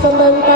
somebody